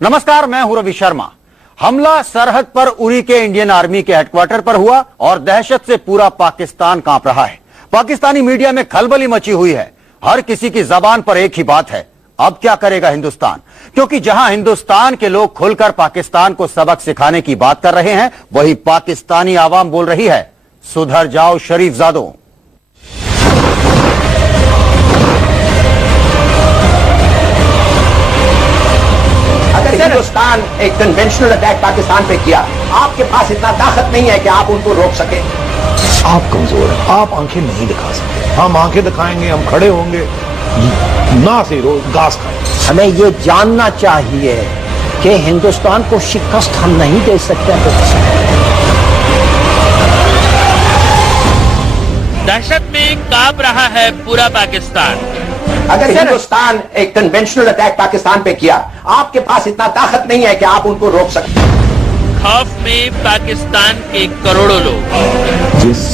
नमस्कार, मैं हूं रवि शर्मा। हमला सरहद पर उरी के इंडियन आर्मी के हेडक्वार्टर पर हुआ और दहशत से पूरा पाकिस्तान कांप रहा है। पाकिस्तानी मीडिया में खलबली मची हुई है। हर किसी की जबान पर एक ही बात है, अब क्या करेगा हिंदुस्तान? क्योंकि जहां हिंदुस्तान के लोग खुलकर पाकिस्तान को सबक सिखाने की बात कर रहे हैं, वही पाकिस्तानी आवाम बोल रही है, सुधर जाओ शरीफजादों। अगर हिंदुस्तान एक कन्वेंशनल अटैक पाकिस्तान पे किया, आपके पास इतना ताकत नहीं है कि आप उनको रोक सके। आप कमजोर हैं, आप आंखें नहीं दिखा सकते। हम आंखें दिखाएंगे, हम खड़े होंगे, ना से रोज घास खाएंगे। हमें ये जानना चाहिए कि हिंदुस्तान को शिकस्त हम नहीं दे सकते। दहशत में कांप रहा है पूरा पाकिस्तान। अगर हिंदुस्तान एक कन्वेंशनल अटैक पाकिस्तान पे किया, आपके पास इतना ताकत नहीं है कि आप उनको रोक सकते। खौफ में पाकिस्तान के करोड़ों लोग। जिस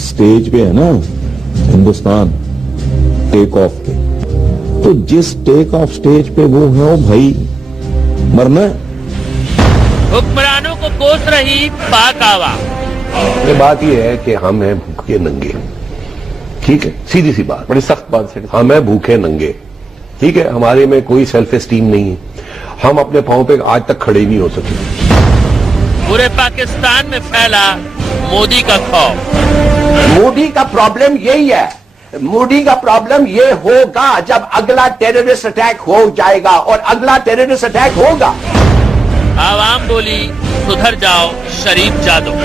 स्टेज पे है ना हिंदुस्तान टेक ऑफ पे, तो जिस टेक ऑफ स्टेज पे वो है, वो भाई मरना है। हुक्मरानों को कोस रही पाक आवाम। ये बात ये है कि हम हैं भूखे नंगे, ठीक है, सीधी सी बात, बड़ी सख्त बात है। हम हैं भूखे नंगे, ठीक है, हमारे में कोई सेल्फ एस्टीम नहीं है, हम अपने पांव पे आज तक खड़े नहीं हो सके। पूरे पाकिस्तान में फैला मोदी का खौफ। मोदी का प्रॉब्लम यही है, मोदी का प्रॉब्लम ये होगा जब अगला टेररिस्ट अटैक हो जाएगा, और अगला टेररिस्ट अटैक होगा। आवाम बोली, सुधर जाओ शरीफजादों।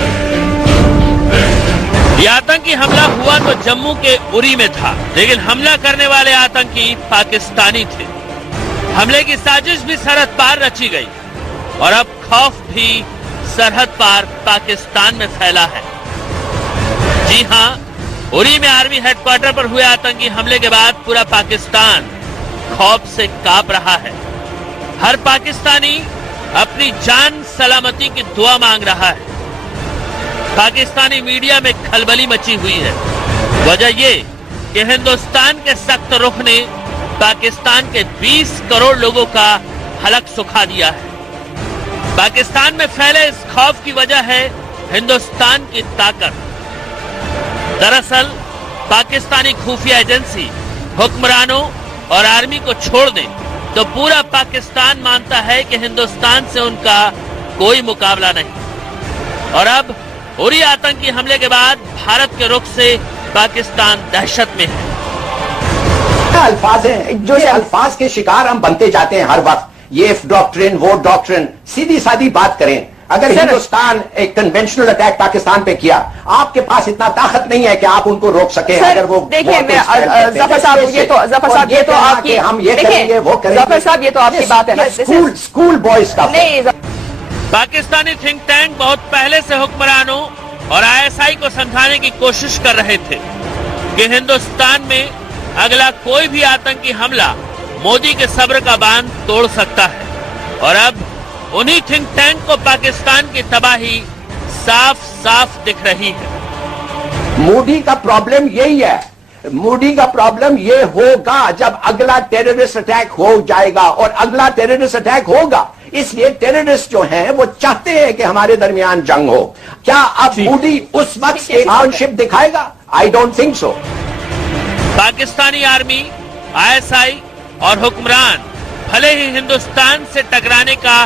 यह आतंकी हमला हुआ तो जम्मू के उरी में था, लेकिन हमला करने वाले आतंकी पाकिस्तानी थे। हमले की साजिश भी सरहद पार रची गई और अब खौफ भी सरहद पार पाकिस्तान में फैला है। जी हां, उरी में आर्मी हेडक्वार्टर पर हुए आतंकी हमले के बाद पूरा पाकिस्तान खौफ से कांप रहा है। हर पाकिस्तानी अपनी जान सलामती की दुआ मांग रहा है। पाकिस्तानी मीडिया में खलबली मची हुई है। वजह ये कि हिंदुस्तान के सख्त रुख ने पाकिस्तान के 20 करोड़ लोगों का हलक सुखा दिया है। पाकिस्तान में फैले इस खौफ की वजह है हिंदुस्तान की ताकत। दरअसल पाकिस्तानी खुफिया एजेंसी हुक्मरानों और आर्मी को छोड़ दें तो पूरा पाकिस्तान मानता है कि हिंदुस्तान से उनका कोई मुकाबला नहीं। और अब उरी आतंकी हमले के बाद भारत के रुख से पाकिस्तान दहशत में है। अल्फाज हैं, जो ये अल्फाज के शिकार हम बनते जाते हैं हर वक्त, ये डॉक्ट्रिन वो डॉक्ट्रिन। सीधी सादी बात करें, अगर हिंदुस्तान एक कन्वेंशनल अटैक पाकिस्तान पे किया, आपके पास इतना ताकत नहीं है कि आप उनको रोक सके। अगर वो देखिए, मैं जफर साहब ये तो आपकी, हम ये करेंगे वो करेंगे। जफर साहब ये तो आपकी बात है ना, स्कूल बॉयज का नहीं। पाकिस्तानी थिंक टैंक बहुत पहले से हुक्मरानों और आईएसआई को समझाने की कोशिश कर रहे थे कि हिंदुस्तान में अगला कोई भी आतंकी हमला मोदी के सब्र का बांध तोड़ सकता है। और अब उन्हीं थिंक टैंक को पाकिस्तान की तबाही साफ साफ दिख रही है। मोदी का प्रॉब्लम यही है, मोदी का प्रॉब्लम ये होगा जब अगला टेररिस्ट अटैक हो जाएगा, और अगला टेररिस्ट अटैक होगा। इसलिए टेररिस्ट जो हैं वो चाहते हैं कि हमारे दरमियान जंग हो। क्या अब मोदी उस वक्त एक आउटशिप दिखाएगा? I don't think so. Pakistani army, ISI और हुक्मरान भले ही हिंदुस्तान से टकराने का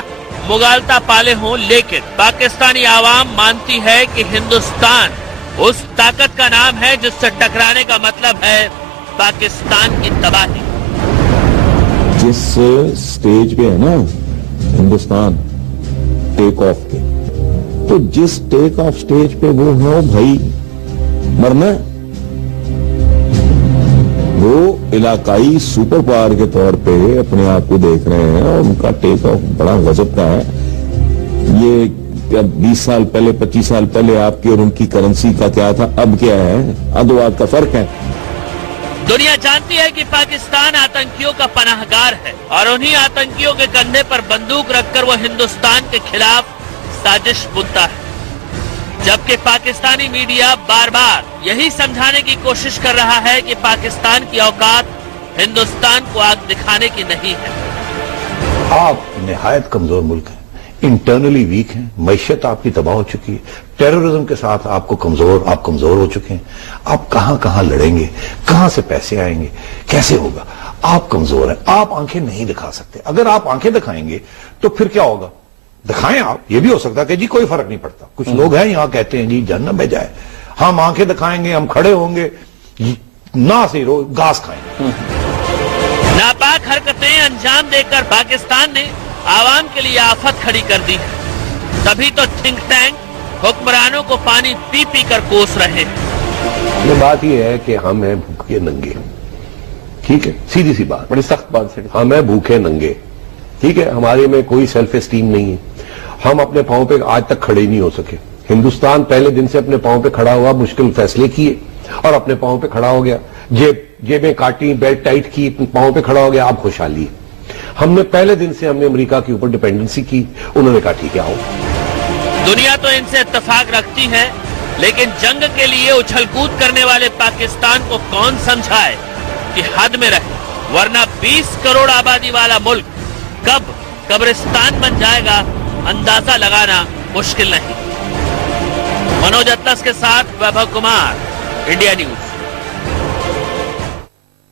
मुगालता पाले हों, लेकिन पाकिस्तानी आवाम मानती है कि हिंदुस्तान उस ताकत का नाम है जिससे टकराने का मतलब है पाकिस्तान की तबाही। जिस स्टेज पे है ना हिंदुस्तान टेक ऑफ पे, तो जिस टेक ऑफ स्टेज पे वो है, वो भाई मरना है। वो इलाकाई सुपर पावर के तौर पे अपने आप को देख रहे हैं और उनका टेक ऑफ बड़ा गजब का है। ये 20 साल पहले 25 साल पहले आपकी और उनकी करेंसी का क्या था, अब क्या है, अदवाद का फर्क है। दुनिया जानती है कि पाकिस्तान आतंकियों का पनाहगार है और उन्हीं आतंकियों के कंधे पर बंदूक रखकर वो हिंदुस्तान के खिलाफ साजिश बुनता है। जबकि पाकिस्तानी मीडिया बार बार यही समझाने की कोशिश कर रहा है कि पाकिस्तान की औकात हिंदुस्तान को आग दिखाने की नहीं है। آپ نہایت کمزور ملک ہیں, انٹرنلی ویک ہیں, معیشت آپ کی تباہ ہو چکی ہے, ٹیررزم کے ساتھ آپ کمزور ہو چکے ہیں. آپ کہاں کہاں لڑیں گے, کہاں سے پیسے آئیں گے, کیسے ہوگا؟ آپ کمزور ہیں, آپ آنکھیں نہیں دکھا سکتے. اگر آپ آنکھیں دکھائیں گے تو پھر کیا ہوگا؟ دکھائیں آپ, یہ بھی ہو سکتا کہ جی کوئی فرق نہیں پڑتا. کچھ لوگ ہیں یہاں کہتے ہیں جی جہنم میں جائے, ہم آنکھیں دکھائیں گے, ہم کھڑے ہوں گے, نہ سے گاس کھائیں گے. ناپاک حرکتیں انجام دے کر پاکستان نے عوام کے لیے آفت کھڑی کر دی ہے. تبھی تو تھنک ٹینک حکمرانوں کو پانی پی پی کر کوس رہے ہیں. یہ بات یہ ہے کہ ہم ہیں بھوکے ننگے, ٹھیک ہے, سیدھی سی بات, بڑی سخت بات سے. ہم ہیں بھوکے ننگے, ٹھیک ہے. ہمارے میں کوئی سیلف اسٹیم نہیں ہے. ہم اپنے پاؤں پہ آج تک کھڑے ہی نہیں ہو سکے. ہندوستان پہلے دن سے اپنے پاؤں پہ کھڑا ہوا, مشکل فیصلے کیے اور اپنے پاؤں پہ کھڑا ہو گیا. جیبیں کاٹی, بیلٹ ٹائٹ کی, پاؤں پہ کھڑا ہو گیا. اب خوشحالی ہے. ہم نے پہلے دن سے امریکہ کے اوپر ڈیپینڈنسی کی. انہوں نے کہا ٹھیک ہے آؤ. دنیا تو ان سے اتفاق رکھتی ہے, لیکن جنگ کے لیے اچھل کود کرنے والے پاکستان کو کون سمجھائے کہ حد میں رہے, ورنہ 20 کروڑ آبادی والا ملک کب قبرستان بن جائے گا اندازہ لگانا مشکل نہیں. منوج اطلس کے ساتھ ویبھو کمار, انڈیا نیوز.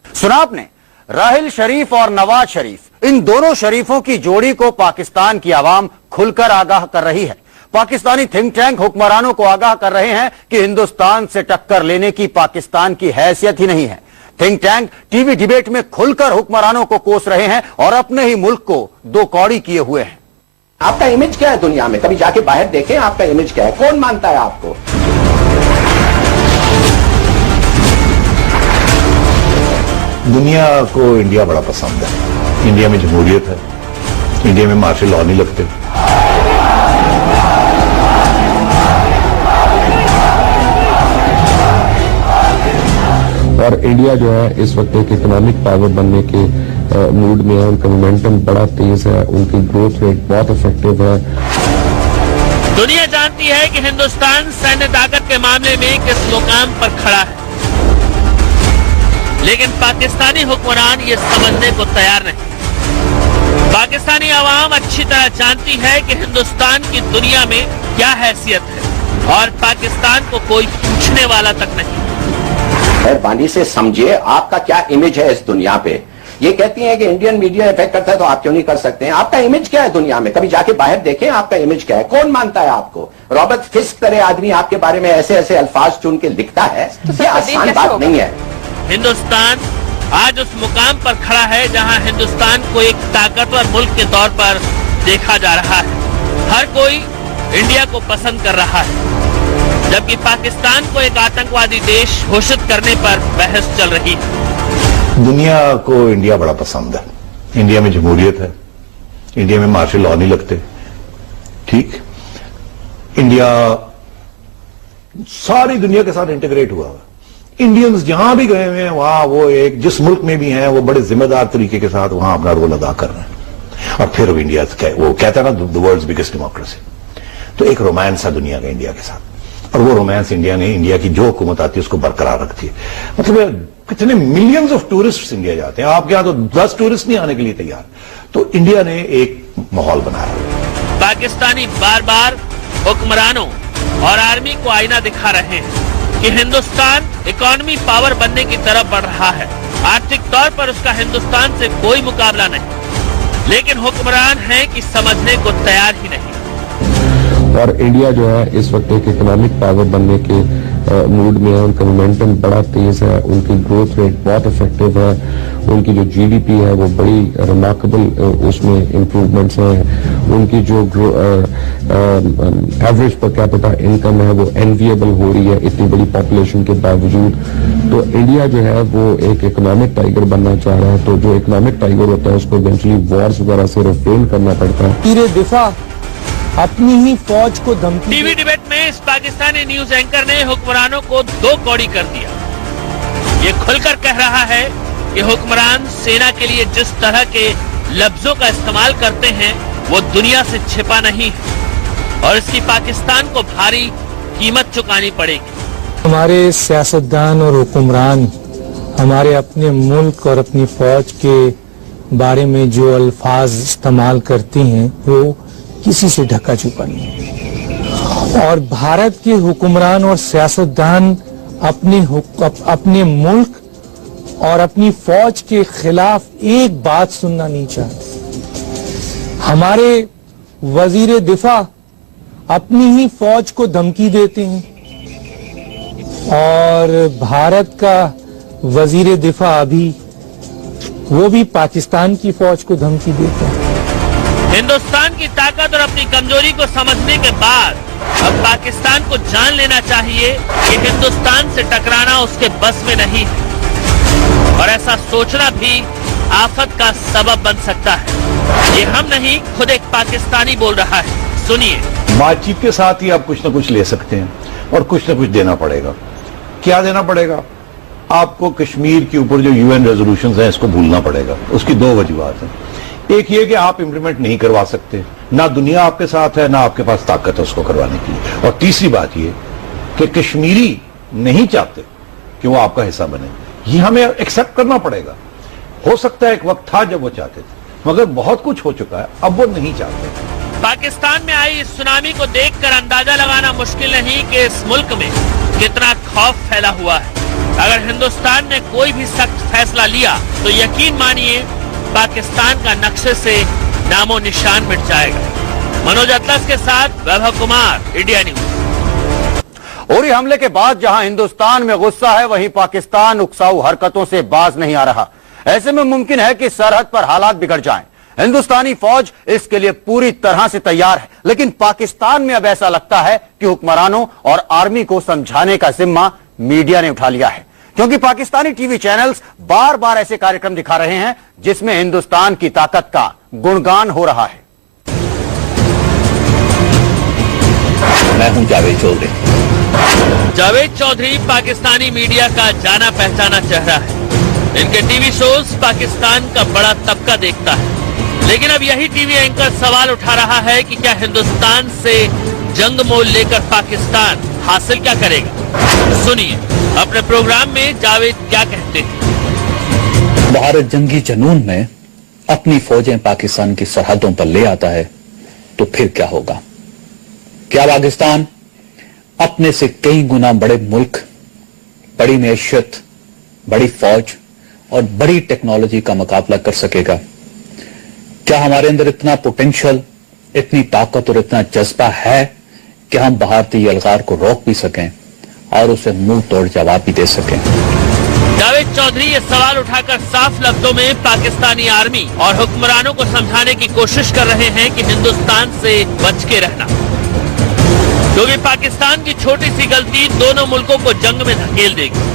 سنا آپ نے, راحل شریف اور نواز شریف, ان دونوں شریفوں کی جوڑی کو پاکستان کی عوام کھل کر آگاہ کر رہی ہے. پاکستانی تھنک ٹینک حکمرانوں کو آگاہ کر رہے ہیں کہ ہندوستان سے ٹکر لینے کی پاکستان کی حیثیت ہی نہیں ہے. Think tank T V debate میں کھل کر حکمرانوں کو کوس رہے ہیں اور اپنے ہی ملک کو دو کوڑی کیے ہوئے ہیں. آپ کا امیج کیا ہے دنیا میں؟ کبھی جا کے باہر دیکھیں آپ کا امیج کیا ہے, کون مانتا ہے آپ کو؟ دنیا کو انڈیا بڑا پسند ہے. انڈیا میں جمہوریت ہے, انڈیا میں مارشل لاء نہیں لگتے. اور انڈیا جو ہے اس وقت ایک اکنامک پاور بننے کے موڈ میں ہے. ان کا مومنٹم بڑا تیز ہے, ان کی گروتھ ریٹ بہت افیکٹو ہے. دنیا جانتی ہے کہ ہندوستان سینہ طاقت کے معاملے میں کس مقام پر کھڑا ہے, لیکن پاکستانی حکمران یہ سمجھنے کو تیار نہیں. پاکستانی عوام اچھی طرح جانتی ہے کہ ہندوستان کی دنیا میں کیا حیثیت ہے اور پاکستان کو کوئی پوچھنے والا تک نہیں. مہربانی سے سمجھیے آپ کا کیا امیج ہے اس دنیا پہ. یہ کہتی ہیں کہ انڈین میڈیا افیکٹ کرتا ہے تو آپ کیوں نہیں کر سکتے ہیں؟ آپ کا امیج کیا ہے دنیا میں؟ کبھی جا کے باہر دیکھیں آپ کا امیج کیا ہے, کون مانتا ہے آپ کو؟ رابرٹ فسک طرح آدمی آپ کے بارے میں ایسے ایسے الفاظ چن کے لکھتا ہے, یہ آسان بات نہیں ہے. ہندوستان آج اس مقام پر کھڑا ہے جہاں ہندوستان کو ایک طاقتور ملک کے طور پر دیکھا جا رہا ہے. ہر کوئی انڈیا کو پسند کر رہا ہے, جبکہ پاکستان کو ایک آتنکوادی دیش گھوشت کرنے پر بحث چل رہی ہے. دنیا کو انڈیا بڑا پسند ہے. انڈیا میں جمہوریت ہے, انڈیا میں مارشل لاء نہیں لگتے, ٹھیک. انڈیا ساری دنیا کے ساتھ انٹیگریٹ ہوا. انڈینز جہاں بھی گئے ہوئے ہیں وہاں وہ ایک جس ملک میں بھی ہیں وہ بڑے ذمہ دار طریقے کے ساتھ وہاں اپنا رول ادا کر رہے ہیں. اور پھر انڈیا وہ کہتا ہے نا دی ورلڈز بگیسٹ ڈیموکریسی, تو ایک رومانس ہے دنیا کا انڈیا کے ساتھ, اور وہ رومانس انڈیا نے, انڈیا کی جو حکومت آتی ہے اس کو برقرار رکھتی ہے. مطلب کتنے ملینز آف ٹورسٹ انڈیا جاتے ہیں, آپ کے یہاں تو 10 ٹورسٹ نہیں آنے کے لیے تیار. تو انڈیا نے ایک ماحول بنایا. پاکستانی بار بار حکمرانوں اور آرمی کو آئینہ دکھا رہے ہیں کہ ہندوستان اکانومی پاور بننے کی طرف بڑھ رہا ہے. آرتھک طور پر اس کا ہندوستان سے کوئی مقابلہ نہیں, لیکن حکمران ہیں کہ سمجھنے کو تیار ہی نہیں. اور انڈیا جو ہے اس وقت ایک اکنامک پاور بننے کے موڈ میں ہے. ان کا مومنٹم بڑا تیز ہے, ان کی گروتھ ریٹ بہت افیکٹو ہے. ان کی جو جی ڈی پی ہے وہ بڑی ریمارکیبل اس میں امپروومنٹس ہیں. ان کی جو ایوریج پر کیپٹا انکم ہے وہ انویبل ہو رہی ہے اتنی بڑی پاپولیشن کے باوجود. تو انڈیا جو ہے وہ ایک اکنامک ٹائیگر بننا چاہ رہا ہے. تو جو اکنامک ٹائیگر ہوتا ہے اس کو ایونچولی وارز وغیرہ سے ریفرین کرنا پڑتا ہے. تیر دفاع اپنی ہی فوج کو دھمکی. ٹی وی ڈیبیٹ میں اس پاکستانی نیوز اینکر نے حکمرانوں کو دو کوڑی کر دیا. یہ کھل کر کہہ رہا ہے کہ حکمران سینا کے لیے جس طرح کے لفظوں کا استعمال کرتے ہیں وہ دنیا سے چھپا نہیں ہے اور اس کی پاکستان کو بھاری قیمت چکانی پڑے گی. ہمارے سیاستدان اور حکمران ہمارے اپنے ملک اور اپنی فوج کے बारे में जो अल्फाज इस्तेमाल करते हैं वो किसी से ढका छुपा नहीं है। और भारत के हुक्मरान और सियासतदान अपने मुल्क और अपनी फौज के खिलाफ एक बात सुनना नहीं चाहते। हमारे वजीर दिफा अपनी ही फौज को धमकी देते हैं और भारत का वजीर दिफा अभी वो भी पाकिस्तान की फौज को धमकी देता है। हिंदुस्तान की ताकत और अपनी कमजोरी को समझने के बाद अब पाकिस्तान को जान लेना चाहिए कि हिंदुस्तान से टकराना उसके बस में नहीं है और ऐसा सोचना भी आफत का सबब बन सकता है। ये हम नहीं, खुद एक पाकिस्तानी बोल रहा है, सुनिए। बातचीत के साथ ही आप कुछ न कुछ ले सकते हैं और कुछ न कुछ देना पड़ेगा। क्या देना पड़ेगा? आपको कश्मीर के ऊपर जो यूएन रेजोल्यूशंस हैं इसको भूलना पड़ेगा। उसकी दो वजूहात हैं। एक ये कि आप इंप्लीमेंट नहीं करवा सकते, ना दुनिया आपके साथ है ना आपके पास ताकत है उसको करवाने की। और तीसरी बात ये कि कश्मीरी नहीं चाहते कि वो आपका हिस्सा बने, ये हमें एक्सेप्ट करना पड़ेगा। हो सकता है एक वक्त था जब वो चाहते थे, मगर बहुत कुछ हो चुका है, अब वो नहीं चाहते। पाकिस्तान में आई इस सुनामी को देखकर अंदाजा लगाना मुश्किल नहीं कि इस मुल्क में कितना खौफ फैला हुआ है। अगर हिंदुस्तान ने कोई भी सख्त फैसला लिया तो यकीन मानिए पाकिस्तान का नक्शे से नामो निशान मिट जाएगा। मनोज अतलस के साथ वैभव कुमार, इंडिया न्यूज। उरी हमले के बाद जहां हिंदुस्तान में गुस्सा है, वहीं पाकिस्तान उकसाऊ हरकतों से बाज नहीं आ रहा। ऐसे में मुमकिन है कि सरहद पर हालात बिगड़ जाएं। हिंदुस्तानी फौज इसके लिए पूरी तरह से तैयार है, लेकिन पाकिस्तान में अब ऐसा लगता है कि हुक्मरानों और आर्मी को समझाने का जिम्मा मीडिया ने उठा लिया है, क्योंकि पाकिस्तानी टीवी चैनल्स बार बार ऐसे कार्यक्रम दिखा रहे हैं जिसमें हिंदुस्तान की ताकत का गुणगान हो रहा है। मैं हूं जावेद चौधरी। जावेद चौधरी पाकिस्तानी मीडिया का जाना पहचाना चेहरा है। इनके टीवी शोज पाकिस्तान का बड़ा तबका देखता है, लेकिन अब यही टीवी एंकर सवाल उठा रहा है कि क्या हिंदुस्तान से जंग मोल लेकर पाकिस्तान हासिल क्या करेगा। सुनिए अपने प्रोग्राम में जावेद क्या कहते हैं। भारत जंगी जुनून में अपनी फौजें पाकिस्तान की सरहदों पर ले आता है तो फिर क्या होगा? क्या पाकिस्तान अपने से कई गुना बड़े मुल्क, बड़ी मैशियत, बड़ी फौज और बड़ी टेक्नोलॉजी का मुकाबला कर सकेगा? क्या हमारे अंदर इतना पोटेंशियल, इतनी ताकत और इतना जज्बा है कि हम भारतीय यलगार को रोक भी सकें और उसे मुंह तोड़ जवाब भी दे सकें? जावेद चौधरी ये सवाल उठाकर साफ लफ्जों में पाकिस्तानी आर्मी और हुक्मरानों को समझाने की कोशिश कर रहे हैं कि हिंदुस्तान से बच के रहना, क्योंकि पाकिस्तान की छोटी सी गलती दोनों मुल्कों को जंग में धकेल देगी।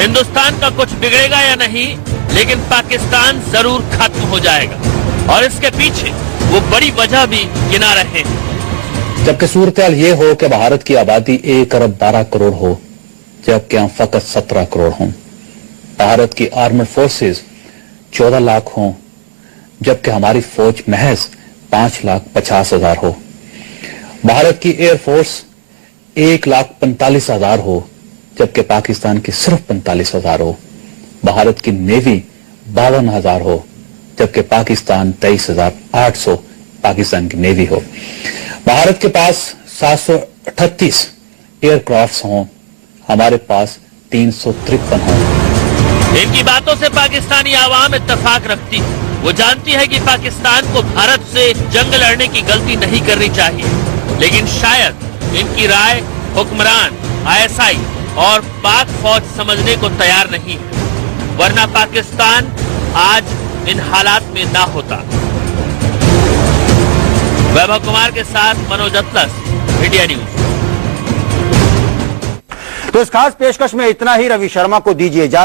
हिंदुस्तान का कुछ बिगड़ेगा या नहीं, लेकिन पाकिस्तान जरूर खत्म हो जाएगा और इसके पीछे वो बड़ी वजह भी गिना रहे हैं। जबकि सूरत-ए-हाल ये हो कि भारत की आबादी 1 अरब 12 करोड़ हो, जबकि हम फकत 17 करोड़ हों। भारत की आर्मड फोर्सेस 14 लाख हों, जबकि हमारी फौज महज 5,50,000 हो। भारत की एयरफोर्स 1,45,000 हो, जबकि पाकिस्तान की सिर्फ 45,000 हो। भारत की नेवी 52,000 हो, जबकि पाकिस्तान 23,800 पाकिस्तान की नेवी हो। भारत के पास 738 एयरक्राफ्ट्स हों, हमारे पास 353 हों। इनकी बातों से पाकिस्तानी आवाम इत्तेफाक रखती है। वो जानती है कि पाकिस्तान को भारत से जंग लड़ने की गलती नहीं करनी चाहिए, लेकिन शायद इनकी राय हुक्मरान, ISI और पाक फौज समझने को तैयार नहीं है, वरना पाकिस्तान आज इन हालात में ना होता। वैभव कुमार के साथ मनोज अतलस, इंडिया न्यूज। तो इस खास पेशकश में इतना ही। रवि शर्मा को दीजिए इजाजत।